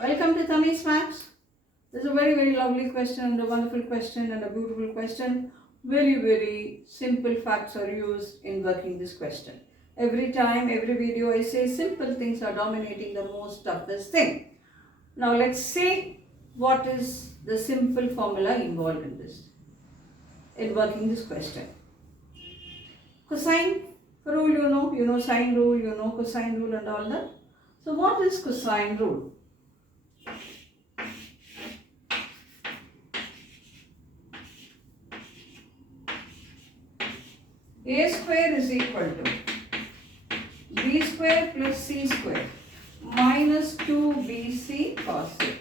Welcome to Tammy's Maths. This is a very lovely question and a wonderful question and a beautiful question. Very simple facts are used in working this question. Every time, every video I say simple things are dominating the most toughest thing. Now let's see what is the simple formula involved in this, in working this question. Cosine rule you know sine rule, you know cosine rule and all that. So what is cosine rule? A square is equal to b square plus c square minus 2bc cos c.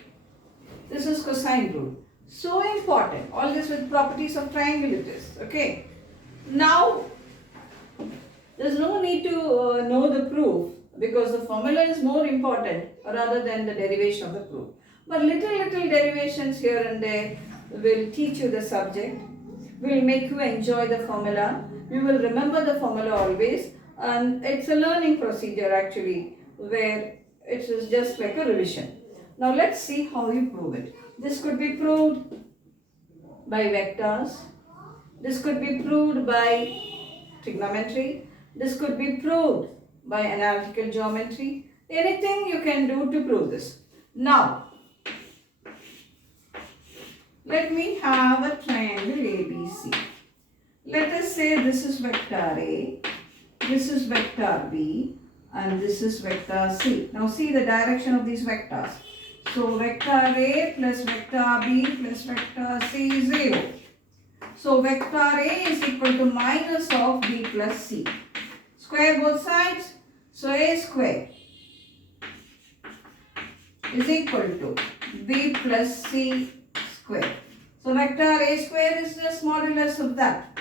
This is cosine rule. So important. All this with properties of triangle it is. Okay. Now, there's no need to know the proof because the formula is more important rather than the derivation of the proof. But little derivations here and there will teach you the subject, will make you enjoy the formula. You will remember the formula always, and it's a learning procedure actually where it is just like a revision. Now let's see how you prove it. This could be proved by vectors. This could be proved by trigonometry. This could be proved by analytical geometry. Anything you can do to prove this. Now, let me have a triangle ABC. Let us say this is vector A, this is vector B, and this is vector C. Now see the direction of these vectors. So vector A plus vector B plus vector C is 0. So vector A is equal to minus of B plus C. Square both sides. So A square is equal to B plus C square. So vector A square is just modulus of that.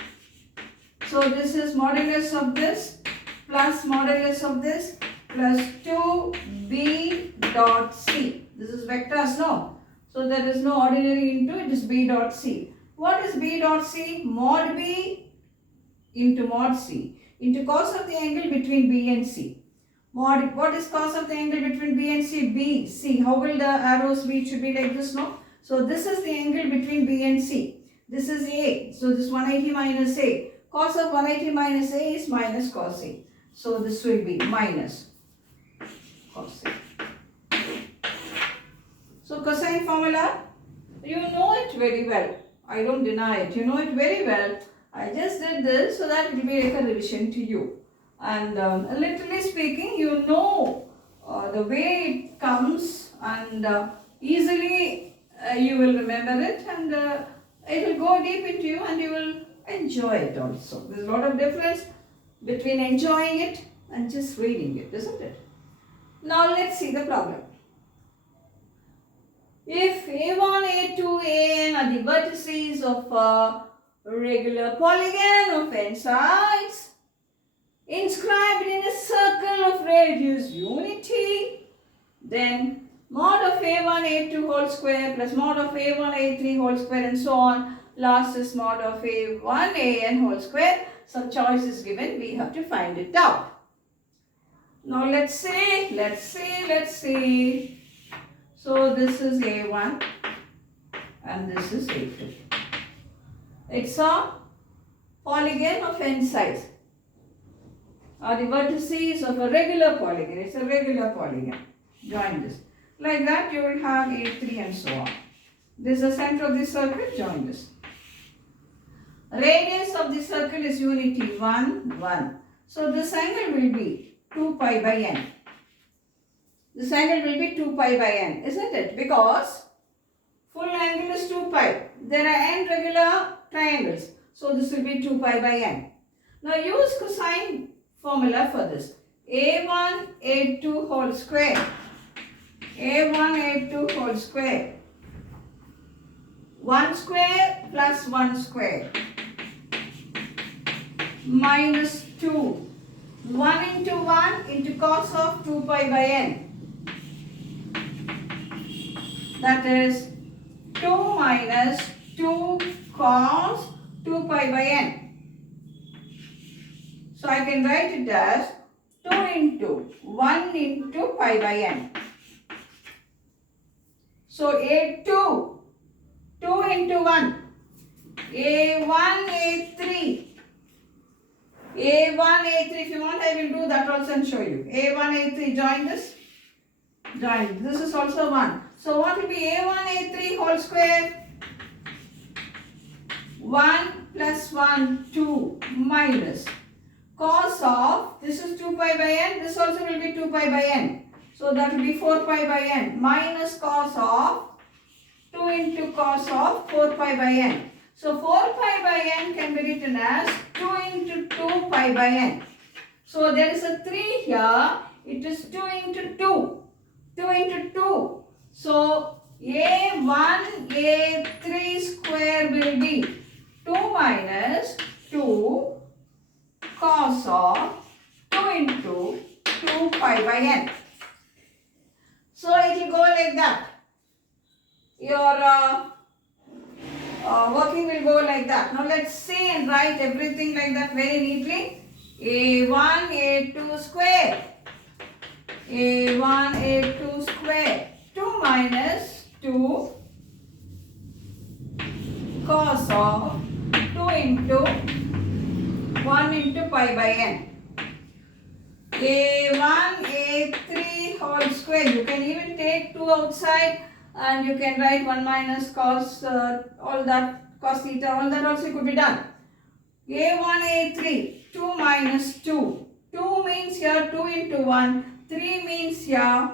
So this is modulus of this plus modulus of this plus 2B dot C. This is vectors, no? So there is no ordinary into it is B dot C. What is B dot C? Mod B into mod C into cos of the angle between B and C. What is cos of the angle between B and C? B, C. How will the arrows be? It should be like this, no? So this is the angle between B and C. This is A. So this 180 minus A. Cos of 180 minus A is minus cos A. So this will be minus cos A. So cosine formula, you know it very well. I don't deny it. You know it very well. I just did this so that it will be like a revision to you. And literally speaking, you know the way it comes and easily you will remember it and it will go deep into you and you will enjoy it also. There's a lot of difference between enjoying it and just reading it, isn't it? Now let's see the problem. If A1, A2, An are the vertices of a regular polygon of n sides, inscribed in a circle of radius unity, then mod of A1, A2 whole square plus mod of A1, A3 whole square and so on. Last is mod of A1, An whole square. Some choice is given. We have to find it out. Now let's see. So this is A1 and this is A2. It's a polygon of n sides. Are the vertices of a regular polygon. It's a regular polygon. Join this. Like that you will have A3 and so on. This is the center of the circle. Join this. Radius of the circle is unity 1, 1. So this angle will be 2 pi by n. This angle will be 2 pi by n, isn't it? Because full angle is 2 pi. There are n regular triangles. So this will be 2 pi by n. Now use cosine formula for this. A1, A2 whole square. A1, A2 whole square. 1 square plus 1 square. Minus 2. 1 into 1 into cos of 2 pi by n. That is 2 minus 2 cos 2 pi by n. So I can write it as 2 into 1 into pi by n. So A2, 2 into 1. A1, A3. A1, A3. If you want, I will do that also and show you. A1, A3. Join this. Join. This is also 1. So what will be A1, A3 whole square? 1 plus 1, 2 minus cos of, this is 2 pi by n, this also will be 2 pi by n. So that will be 4 pi by n minus cos of 2 into cos of 4 pi by n. So 4 pi by n can be written as 2 into 2 pi by n. So there is a 3 here, it is 2 into 2. 2 into 2. So A1, A3 square will be 2 minus 2 cos of 2 into 2 pi by n. So it will go like that. Your working will go like that. Now let's see and write everything like that very neatly. A1, A2 square. A1, A2 square. 2 minus 2 cos of 2 into 1 into pi by n. A1, A3 whole square. You can even take 2 outside and you can write 1 minus cos, all that, cos theta, all that also could be done. A1, A3, 2 minus 2. 2 means here 2 into 1. 3 means here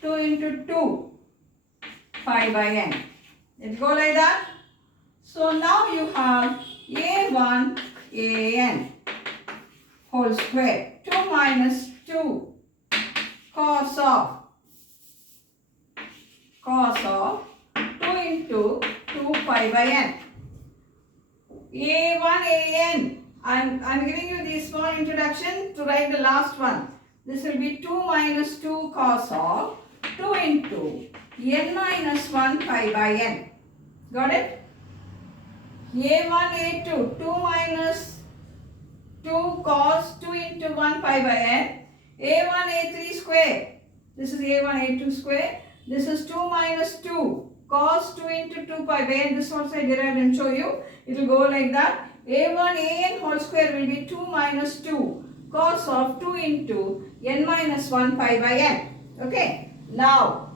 2 into 2 pi by n. It go like that. So now you have A1, An whole square. 2 minus 2 cos of 2 into 2 pi by n. A1, An. I'm giving you the small introduction to write the last one. This will be 2 minus 2 cos of 2 into n minus 1 pi by n. Got it? A1, A2, 2 minus 2 cos 2 into 1 pi by n. A1, A3 square. This is A1, A2 square. This is 2 minus 2 cos 2 into 2 pi by n. This also I derived and show you. It will go like that. A1, An whole square will be 2 minus 2 cos of 2 into n minus 1 pi by n. Okay. Now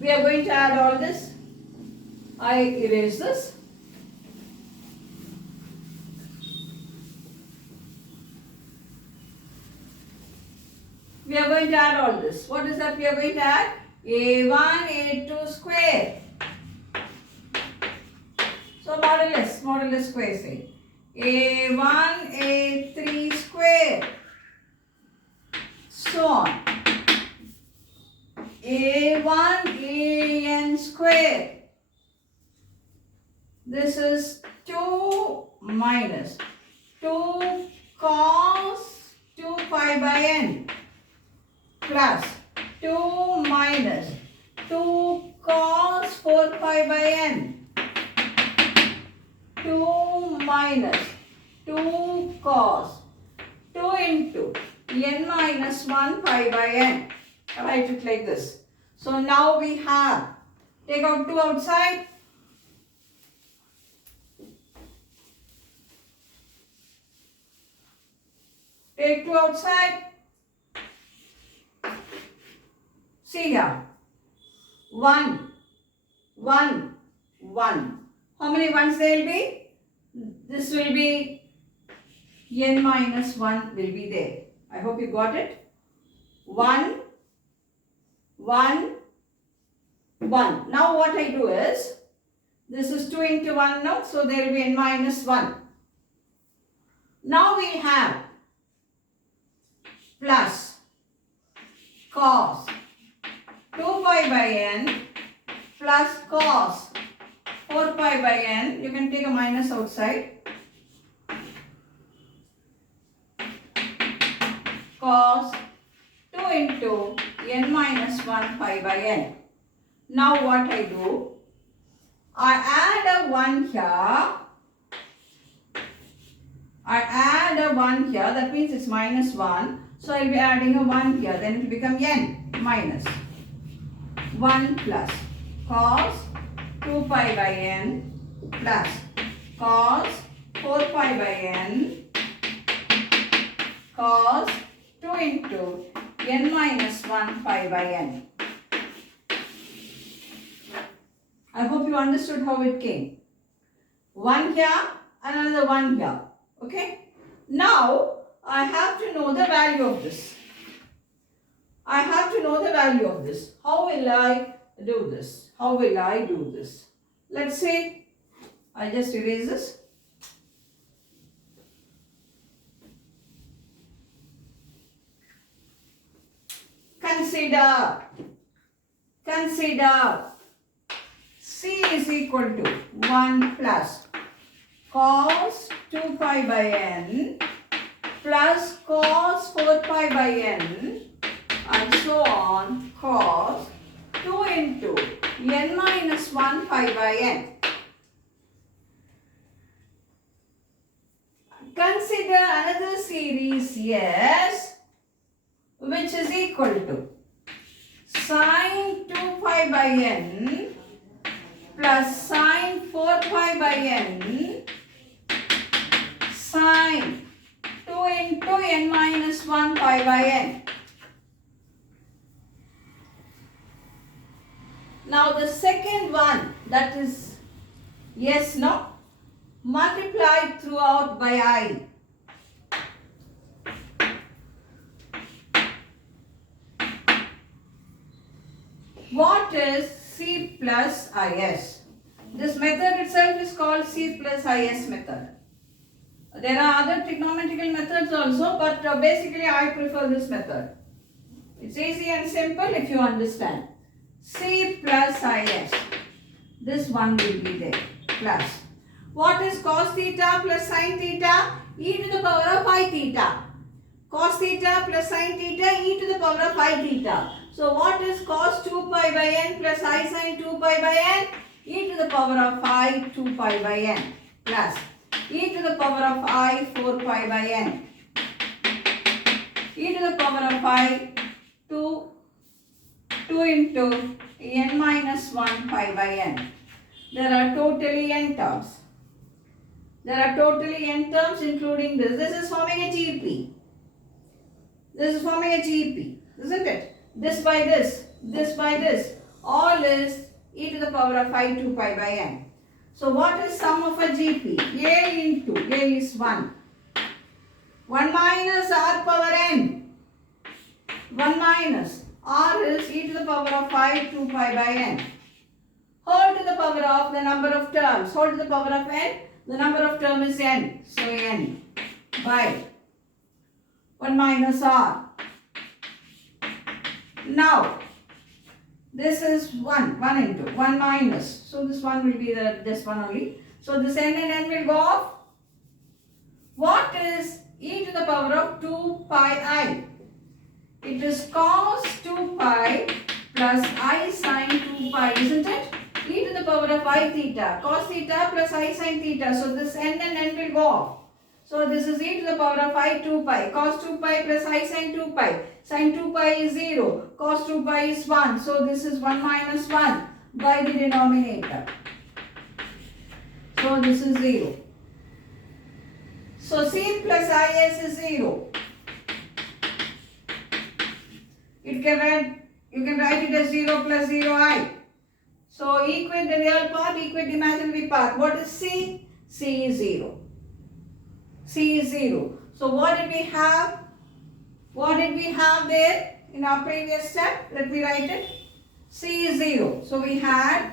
we are going to add all this. I erase this. We are going to add all this. What is that we are going to add? A1, A2 square. So modulus square say. A1, A3 square. So on. A1, An square. This is 2 minus 2 cos 2 pi by n plus 2 minus 2 cos 4 pi by n, 2 minus 2 cos 2 into n minus 1 pi by n. Write it like this. So now we have, take out 2 outside. Take 2 outside. See here. 1, 1, 1. How many ones there will be? This will be n minus 1 will be there. I hope you got it. 1, 1, 1. Now what I do is, this is 2 into 1 now, so there will be n minus 1. Now we have plus cos 2 pi by n plus cos 4 pi by n. You can take a minus outside. Cos 2 into n minus 1 pi by n. Now what I do? I add a 1 here. I add a 1 here. That means it's minus 1. So I'll be adding a 1 here. Then it will become n minus. 1 plus cos 2 pi by n plus cos 4 pi by n cos 2 into n minus 1 pi by n. I hope you understood how it came. One here and another one here. Okay. Now I have to know the value of this. I have to know the value of this. How will I do this? How will I do this? Let's say I just erase this. Consider C is equal to 1 plus cos 2 pi by n plus cos 4 pi by n and so on cos 2 into n minus 1 pi by n. Consider another series, yes, which is equal to sin 2 pi by n plus sin 4 pi by n sin 2 into n minus 1 pi by n. Now the second one, that is yes, no, multiplied throughout by I. What is C plus IS? This method itself is called C plus IS method. There are other trigonometrical methods also, but basically I prefer this method. It's easy and simple if you understand. C plus IS. This one will be there. Plus. What is cos theta plus sin theta? E to the power of I theta. Cos theta plus sin theta, e to the power of I theta. So what is cos 2 pi by n plus I sin 2 pi by n? E to the power of I 2 pi by n plus e to the power of I 4 pi by n. E to the power of I 2 into n minus 1 pi by n. There are totally n terms. There are totally n terms including this. This is forming a GP. This is forming a GP, isn't it? This by this by this. All is e to the power of I 2 pi by n. So what is sum of a GP? A into A is 1. 1 minus r power n. 1 minus r is e to the power of I 2 pi by n. Whole to the power of the number of terms. Whole to the power of n. The number of term is n. So n by 1 minus r. Now this is 1 into 1 minus. So this one will be this one only. So this n and n will go off. What is e to the power of 2 pi I? It is cos 2 pi plus I sin 2 pi, isn't it? E to the power of I theta. Cos theta plus I sin theta. So this n and n will go off. So this is e to the power of I 2 pi. Cos 2 pi plus I sin 2 pi. Sin 2 pi is 0. Cos 2 pi is 1. So this is 1 minus 1 by the denominator. So this is 0. So C plus IS is 0. You can write it as 0 plus 0i. So equate the real part, equate the imaginary part. What is C? C is 0. C is 0. So what did we have? What did we have there in our previous step? Let me write it. C is 0. So we had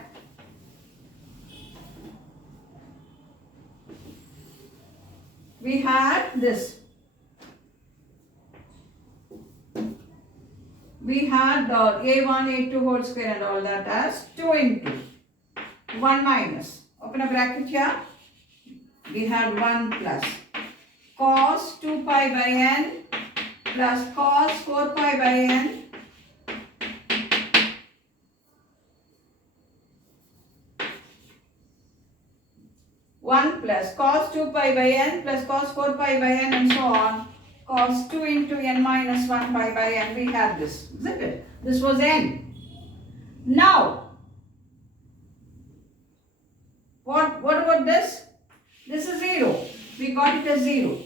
this. We had the a1, a2 whole square and all that as 2 into 1 minus. Open a bracket here. We had 1 plus cos 2 pi by n plus cos 4 pi by n (1) plus cos 2 pi by n plus cos 4 pi by n and so on, cos 2 into n minus 1 pi by n. We have this, isn't it? This was n. Now, what about this? This is 0. We got it as 0.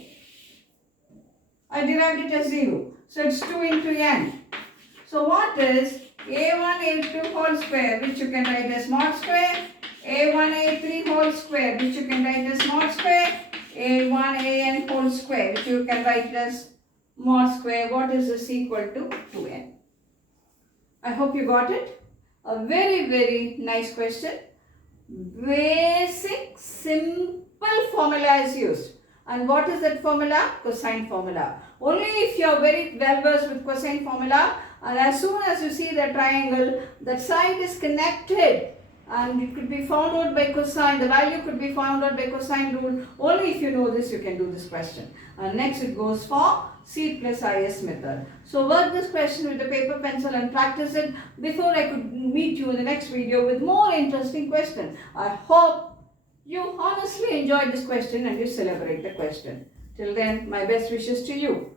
I derived it as 0. So it's 2 into n. So what is a1, a2 whole square, which you can write as mod square, a1, a3 whole square, which you can write as mod square, a1, an whole square, which you can write as mod square. What is this equal to? 2n. I hope you got it. A very, very nice question. Basic, simple formula is used. And what is that formula? Cosine formula. Only if you are very well versed with cosine formula, and as soon as you see the triangle, that side is connected and it could be found out by cosine, the value could be found out by cosine rule. Only if you know this, you can do this question. And next it goes for C plus IS method. So work this question with the paper pencil and practice it before I could meet you in the next video with more interesting questions. I hope you honestly enjoyed this question and you celebrate the question. Till then, my best wishes to you.